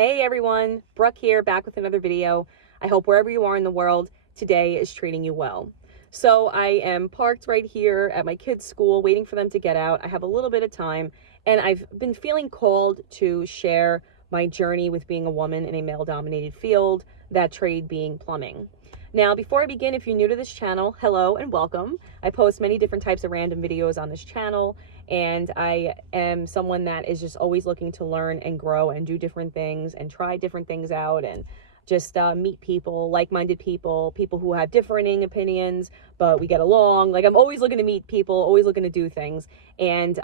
Hey everyone, Brooke here, back with another video. I hope wherever you are in the world, today is treating you well. So I am parked right here at my kids' school, waiting for them to get out. I have a little bit of time, and I've been feeling called to share my journey with being a woman in a male-dominated field, that trade being plumbing. Now, before I begin, if you're new to this channel, hello and welcome. I post many different types of random videos on this channel, and I am someone that is just always looking to learn and grow and do different things and try different things out and just meet people, like-minded people, people who have differing opinions, but we get along. Like, I'm always looking to meet people, always looking to do things, and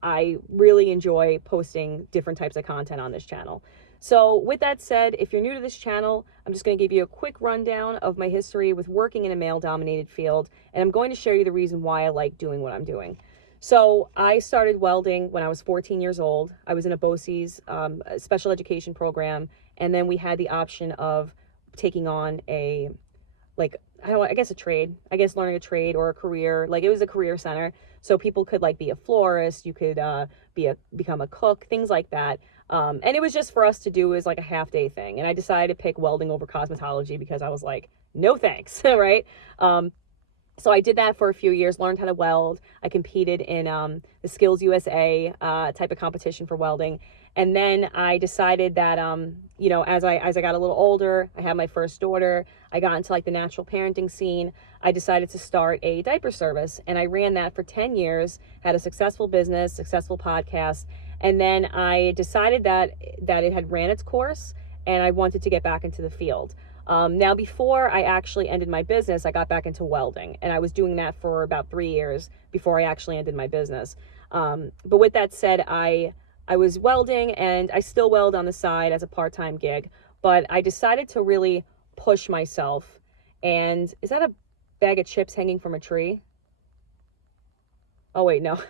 I really enjoy posting different types of content on this channel. So with that said, if you're new to this channel, I'm just going to give you a quick rundown of my history with working in a male-dominated field, and I'm going to show you the reason why I like doing what I'm doing. So I started welding when I was 14 years old. I was in a BOCES special education program, and then we had the option of taking on a, I guess a trade. I guess learning a trade or a career. Like, it was a career center, so people could like be a florist, you could become a cook, things like that. And it was just for us to do as like a half-day thing. And I decided to pick welding over cosmetology because I was like, no thanks, right? So I did that for a few years, learned how to weld. I competed in the Skills USA type of competition for welding. And then I decided that, you know, as I got a little older, I had my first daughter, I got into like the natural parenting scene, I decided to start a diaper service. And I ran that for 10 years, had a successful business, successful podcast. And then I decided that it had ran its course and I wanted to get back into the field. Now, before I actually ended my business, I got back into welding, and I was doing that for about 3 years before I actually ended my business. But with that said, I was welding, and I still weld on the side as a part-time gig, but I decided to really push myself. And is that a bag of chips hanging from a tree? Oh wait, no.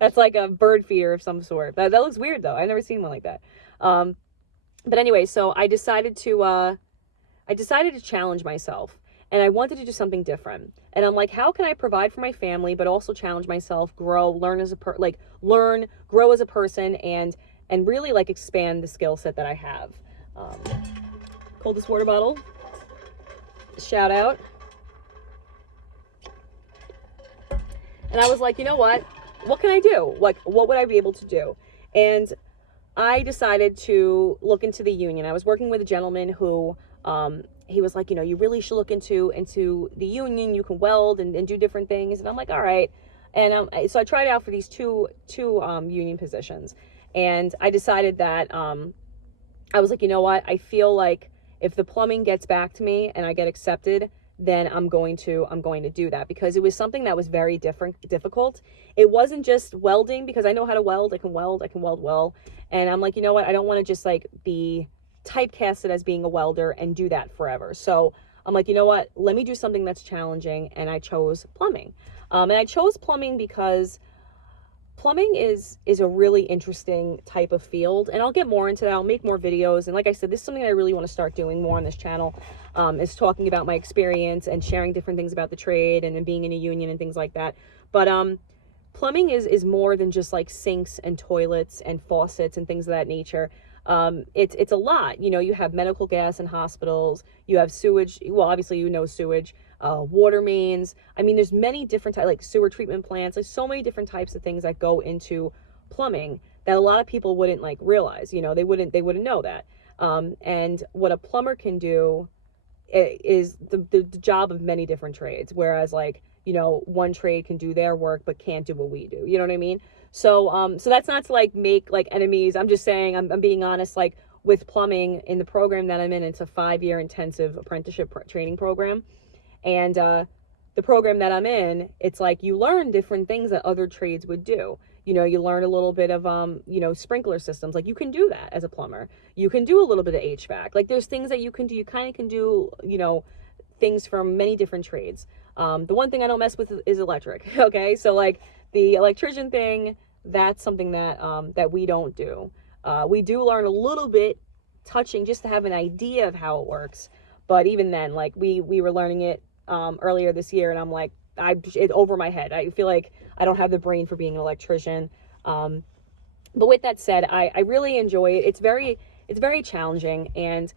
That's like a bird feeder of some sort. That looks weird though. I've never seen one like that. But anyway, so I decided to challenge myself, and I wanted to do something different. And I'm like, how can I provide for my family, but also challenge myself, grow, grow as a person, and really like expand the skill set that I have. Coldest water bottle. Shout out. And I was like, you know what can I do? Like, what would I be able to do? And I decided to look into the union. I was working with a gentleman who, he was like, you know, you really should look into the union. You can weld and do different things. And I'm like, all right. And so I tried out for these two union positions. And I decided that I was like, you know what? I feel like if the plumbing gets back to me and I get accepted, then I'm going to do that, because it was something that was very difficult. It wasn't just welding, because I know how to weld. I can weld well. And I'm like, you know what? I don't want to just like be typecasted as being a welder and do that forever. So I'm like, you know what? Let me do something that's challenging. And I chose plumbing. And I chose plumbing because plumbing is a really interesting type of field, and I'll get more into that. I'll make more videos, and like I said, this is something I really want to start doing more on this channel, is talking about my experience and sharing different things about the trade and being in a union and things like that. But plumbing is more than just like sinks and toilets and faucets and things of that nature. It's a lot. You know, you have medical gas in hospitals, you have sewage, well, obviously, you know, sewage, water mains. I mean, there's many different types, like sewer treatment plants. There's so many different types of things that go into plumbing that a lot of people wouldn't like realize. You know, they wouldn't know that. And what a plumber can do is the job of many different trades. Whereas, like, you know, one trade can do their work but can't do what we do. You know what I mean? So so that's not to like make like enemies. I'm just saying, I'm being honest. Like, with plumbing in the program that I'm in, it's a 5-year intensive apprenticeship training program. And the program that I'm in, it's like you learn different things that other trades would do. You know, you learn a little bit of, you know, sprinkler systems. Like, you can do that as a plumber. You can do a little bit of HVAC. Like, there's things that you can do. You kind of can do, you know, things from many different trades. The one thing I don't mess with is electric. Okay, so like the electrician thing, that's something that that we don't do. We do learn a little bit touching just to have an idea of how it works. But even then, like we were learning it earlier this year, and I'm like, it's over my head. I feel like I don't have the brain for being an electrician. But with that said, I really enjoy it. it's very challenging. And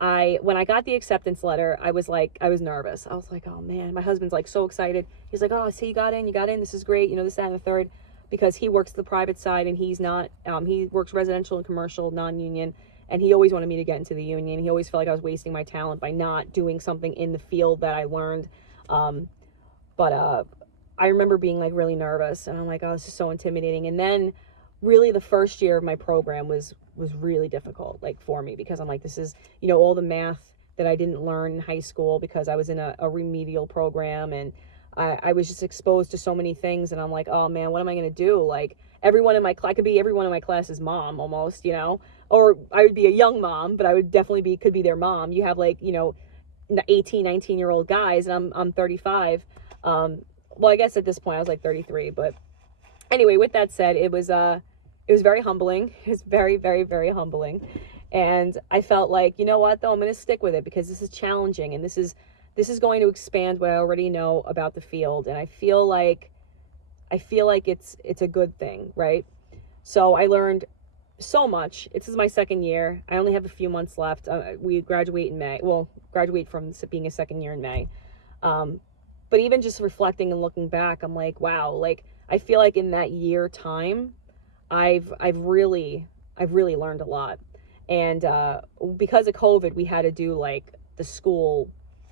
when I got the acceptance letter, I was nervous. I was like, oh man, my husband's like so excited. He's like, oh, see, you got in, this is great, this, that, and the third, because he works the private side and he's not, he works residential and commercial, non-union, and he always wanted me to get into the union. He always felt like I was wasting my talent by not doing something in the field that I learned. But I remember being like really nervous, and I'm like, oh, this is so intimidating. And then really the first year of my program was really difficult, like for me, because I'm like, this is, all the math that I didn't learn in high school because I was in a remedial program, and I was just exposed to so many things, and I'm like, oh man, what am I going to do? Like everyone in my class, I could be everyone in my class's mom almost, or I would be a young mom, but I would definitely could be their mom. You have like, 18, 19-year-old guys, and I'm 35. Well, I guess at this point I was like 33, but anyway, with that said, it was very humbling. It was very, very, very humbling. And I felt like, you know what, though, I'm going to stick with it because this is challenging, and this is going to expand what I already know about the field. And I feel like it's a good thing, right? So I learned so much. This is my second year. I only have a few months left. We graduate in May. Well, graduate from being a second year in May. But even just reflecting and looking back, I'm like, wow, like I feel like in that year time, I've really learned a lot. And because of COVID, we had to do like the school,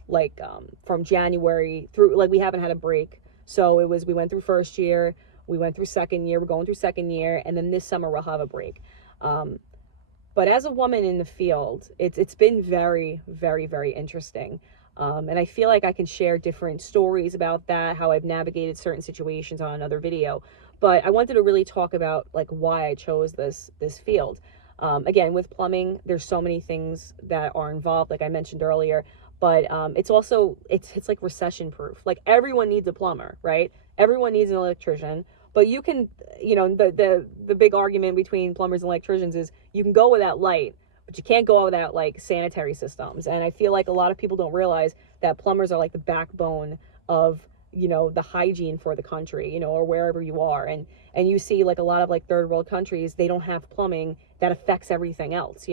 like from January through, like we haven't had a break. So we went through first year, we went through second year, we're going through second year, and then this summer we'll have a break. But as a woman in the field, it's been very, very, very interesting. And I feel like I can share different stories about that, how I've navigated certain situations on another video. But I wanted to really talk about like why I chose this field. Again, with plumbing, there's so many things that are involved, like I mentioned earlier. But it's also, it's like recession proof. Like everyone needs a plumber, right? Everyone needs an electrician. But you can, the big argument between plumbers and electricians is you can go without light, but you can't go without like sanitary systems. And I feel like a lot of people don't realize that plumbers are like the backbone of, the hygiene for the country, or wherever you are. And you see like a lot of like third world countries, they don't have plumbing that affects everything else,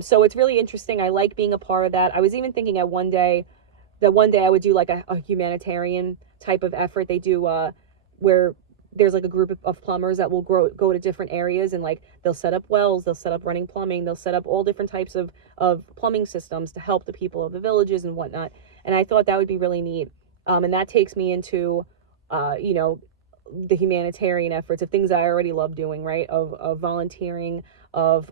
So it's really interesting. I like being a part of that. I was even thinking that one day I would do like a humanitarian type of effort. They do where there's like a group of plumbers that will go to different areas, and like they'll set up wells, they'll set up running plumbing, they'll set up all different types of plumbing systems to help the people of the villages and whatnot. And I thought that would be really neat. And that takes me into, the humanitarian efforts of things that I already love doing, right? Of volunteering, of,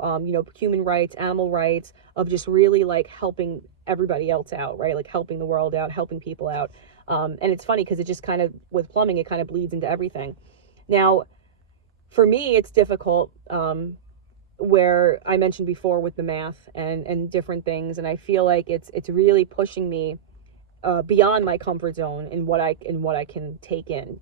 human rights, animal rights, of just really like helping everybody else out, right? Like helping the world out, helping people out. And it's funny because it just kind of, with plumbing, it kind of bleeds into everything. Now, for me, it's difficult, where I mentioned before with the math and different things. And I feel like it's really pushing me beyond my comfort zone in what I can take in.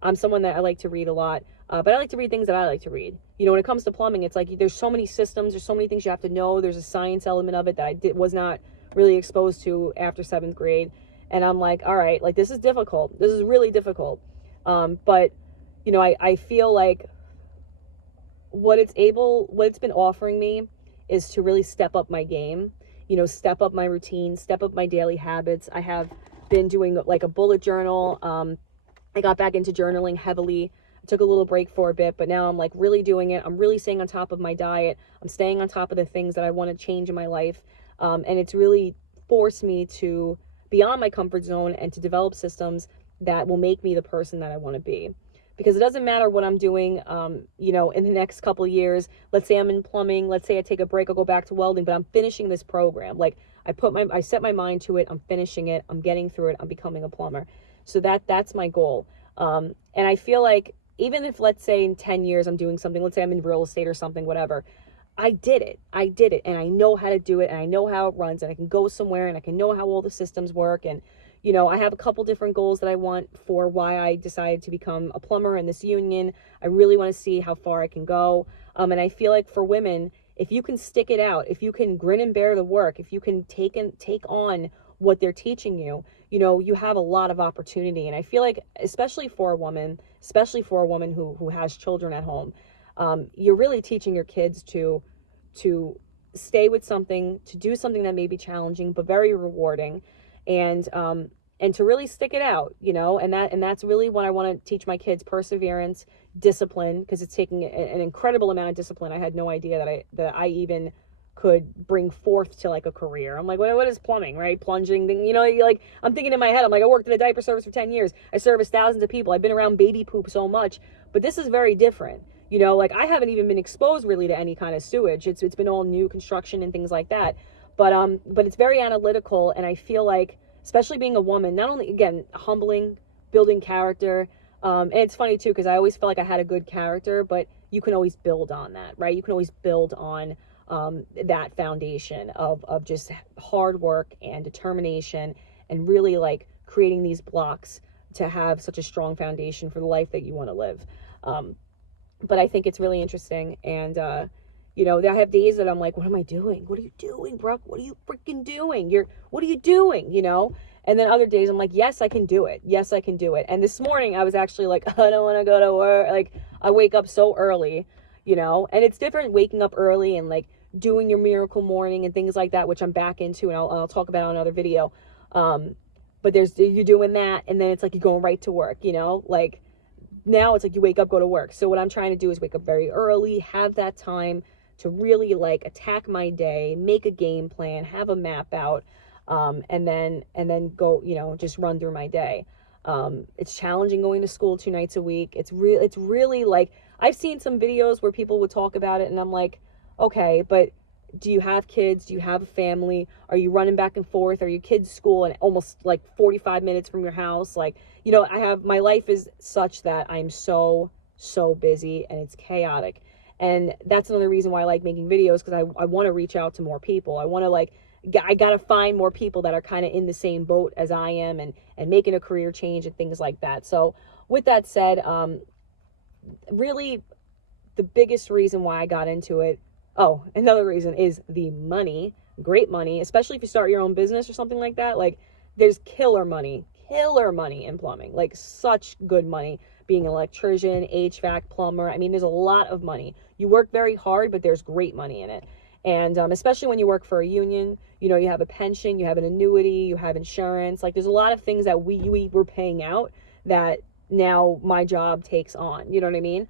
I'm someone that I like to read a lot, but I like to read things that I like to read. When it comes to plumbing, it's like there's so many systems, there's so many things you have to know. There's a science element of it that I was not really exposed to after 7th grade. And I'm like, all right, like this is difficult. This is really difficult. But I feel like what it's been offering me is to really step up my game, step up my routine, step up my daily habits. I have been doing like a bullet journal. I got back into journaling heavily. I took a little break for a bit, but now I'm like really doing it. I'm really staying on top of my diet. I'm staying on top of the things that I want to change in my life. And it's really forced me to beyond my comfort zone and to develop systems that will make me the person that I want to be. Because it doesn't matter what I'm doing, in the next couple of years. Let's say I'm in plumbing. Let's say I take a break. I'll go back to welding, but I'm finishing this program. Like I set my mind to it. I'm finishing it. I'm getting through it. I'm becoming a plumber. So that's my goal. And I feel like even if, let's say in 10 years I'm doing something, let's say I'm in real estate or something, whatever, I did it. And I know how to do it, and I know how it runs, and I can go somewhere, and I can know how all the systems work. And I have a couple different goals that I want for why I decided to become a plumber in this union. I really want to see how far I can go. And I feel like for women, if you can stick it out, if you can grin and bear the work, if you can take on what they're teaching you, you have a lot of opportunity. And I feel like, especially for a woman who has children at home, you're really teaching your kids to stay with something, to do something that may be challenging but very rewarding, and to really stick it out, you know. And that's really what I want to teach my kids: perseverance, discipline, because it's taking an incredible amount of discipline. I had no idea that I even could bring forth to like a career. I'm like, what is plumbing, right? Plunging, you know, like I'm thinking in my head, I'm like, I worked in a diaper service for 10 years. I serviced thousands of people. I've been around baby poop so much, but this is very different. You know, like I haven't even been exposed really to any kind of sewage. It's been all new construction and things like that. But it's very analytical, and I feel like, especially being a woman, not only, again, humbling, building character. And it's funny too, because I always felt like I had a good character, but you can always build on that, right? You can always build on that foundation of just hard work and determination, and really like creating these blocks to have such a strong foundation for the life that you want to live. But I think it's really interesting. And, you know, I have days that I'm like, what am I doing? What are you doing, Brooke? What are you freaking doing? What are you doing? You know? And then other days I'm like, yes, I can do it. Yes, I can do it. And this morning I was actually like, I don't want to go to work. Like, I wake up so early, you know, and it's different waking up early and like doing your miracle morning and things like that, which I'm back into, and I'll talk about in another video. But you're doing that, and then it's like you're going right to work, you know, like now it's like you wake up, go to work. So what I'm trying to do is wake up very early, have that time to really like attack my day, make a game plan, have a map out, and then go, you know, just run through my day. It's challenging going to school 2 nights a week. It's really like, I've seen some videos where people would talk about it, and I'm like, okay, but do you have kids? Do you have a family? Are you running back and forth? Are your kids' school and almost like 45 minutes from your house? Like, you know, my life is such that I'm so busy, and it's chaotic. And that's another reason why I like making videos, because I want to reach out to more people. I want to like, I got to find more people that are kind of in the same boat as I am, and making a career change and things like that. So with that said, really the biggest reason why I got into it, oh, another reason is the money. Great money, especially if you start your own business or something like that. Like, there's killer money in plumbing, like such good money. Being an electrician, HVAC, plumber, I mean, there's a lot of money. You work very hard, but there's great money in it. And especially when you work for a union, you know, you have a pension, you have an annuity, you have insurance. Like, there's a lot of things that we were paying out that now my job takes on. You know what I mean?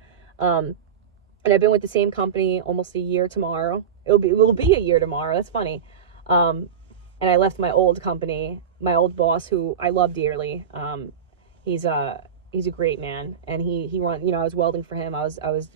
And I've been with the same company almost a year tomorrow. It will be a year tomorrow. That's funny. And I left my old company, my old boss, who I love dearly. He's a great man, and he run, you know, I was welding for him. I was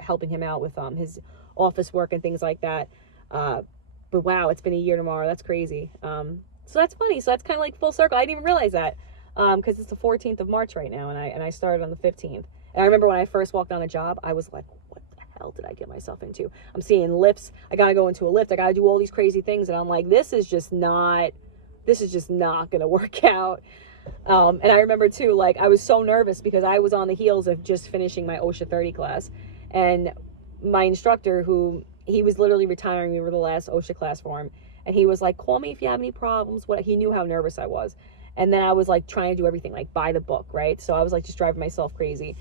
helping him out with his office work and things like that. But wow, it's been a year tomorrow. That's crazy. So that's funny. So that's kind of like full circle. I didn't even realize that, because it's the 14th of March right now, and I started on the 15th. And I remember when I first walked on a job, I was like, what the hell did I get myself into? I'm seeing lifts. I got to go into a lift. I got to do all these crazy things. And I'm like, this is just not going to work out. And I remember too, like, I was so nervous because I was on the heels of just finishing my OSHA 30 class. And my instructor, he was literally retiring me for the last OSHA class for him. And he was like, call me if you have any problems. He knew how nervous I was. And then I was like trying to do everything like by the book, right? So I was like just driving myself crazy.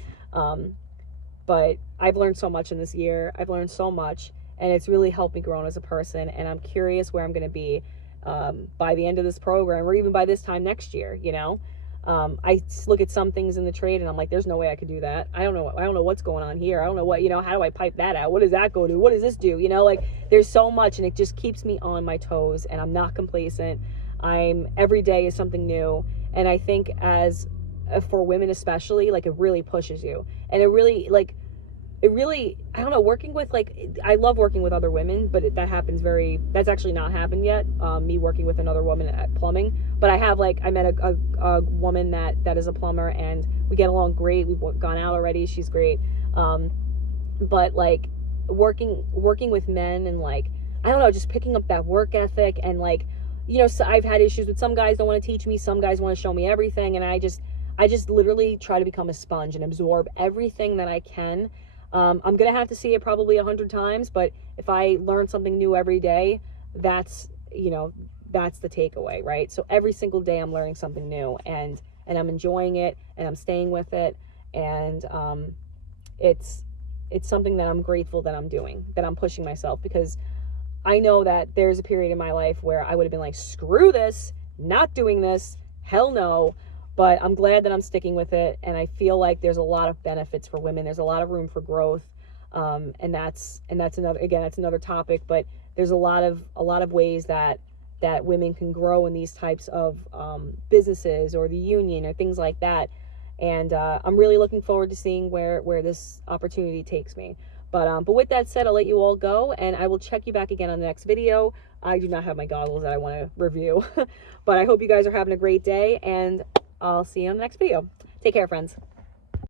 But I've learned so much in this year. I've learned so much, and it's really helped me grow as a person. And I'm curious where I'm going to be by the end of this program, or even by this time next year. You know, I look at some things in the trade, and I'm like, there's no way I could do that. I don't know what's going on here. I don't know what, you know, how do I pipe that out? What does that go to? What does this do? You know, like, there's so much, and it just keeps me on my toes, and I'm not complacent. Every day is something new. And I think for women especially, like, it really pushes you. And it really, I don't know, working with, like, I love working with other women, but that's actually not happened yet, me working with another woman at plumbing. But I have, like, I met a woman that is a plumber, and we get along great. We've gone out already. She's great. But, like, working with men, and, like, I don't know, just picking up that work ethic, and, like, you know, so I've had issues with some guys don't want to teach me, some guys want to show me everything, and I just literally try to become a sponge and absorb everything that I can. I'm going to have to see it probably 100 times, but if I learn something new every day, that's the takeaway, right? So every single day I'm learning something new, and I'm enjoying it, and I'm staying with it, and it's it's something that I'm grateful that I'm doing, that I'm pushing myself, because I know that there's a period in my life where I would have been like, screw this, not doing this, hell no. But I'm glad that I'm sticking with it, and I feel like there's a lot of benefits for women. There's a lot of room for growth, and that's another, again, that's another topic. But there's a lot of ways that women can grow in these types of businesses or the union or things like that. And I'm really looking forward to seeing where this opportunity takes me. But with that said, I'll let you all go, and I will check you back again on the next video. I do not have my goggles that I want to review, but I hope you guys are having a great day, and I'll see you on the next video. Take care, friends.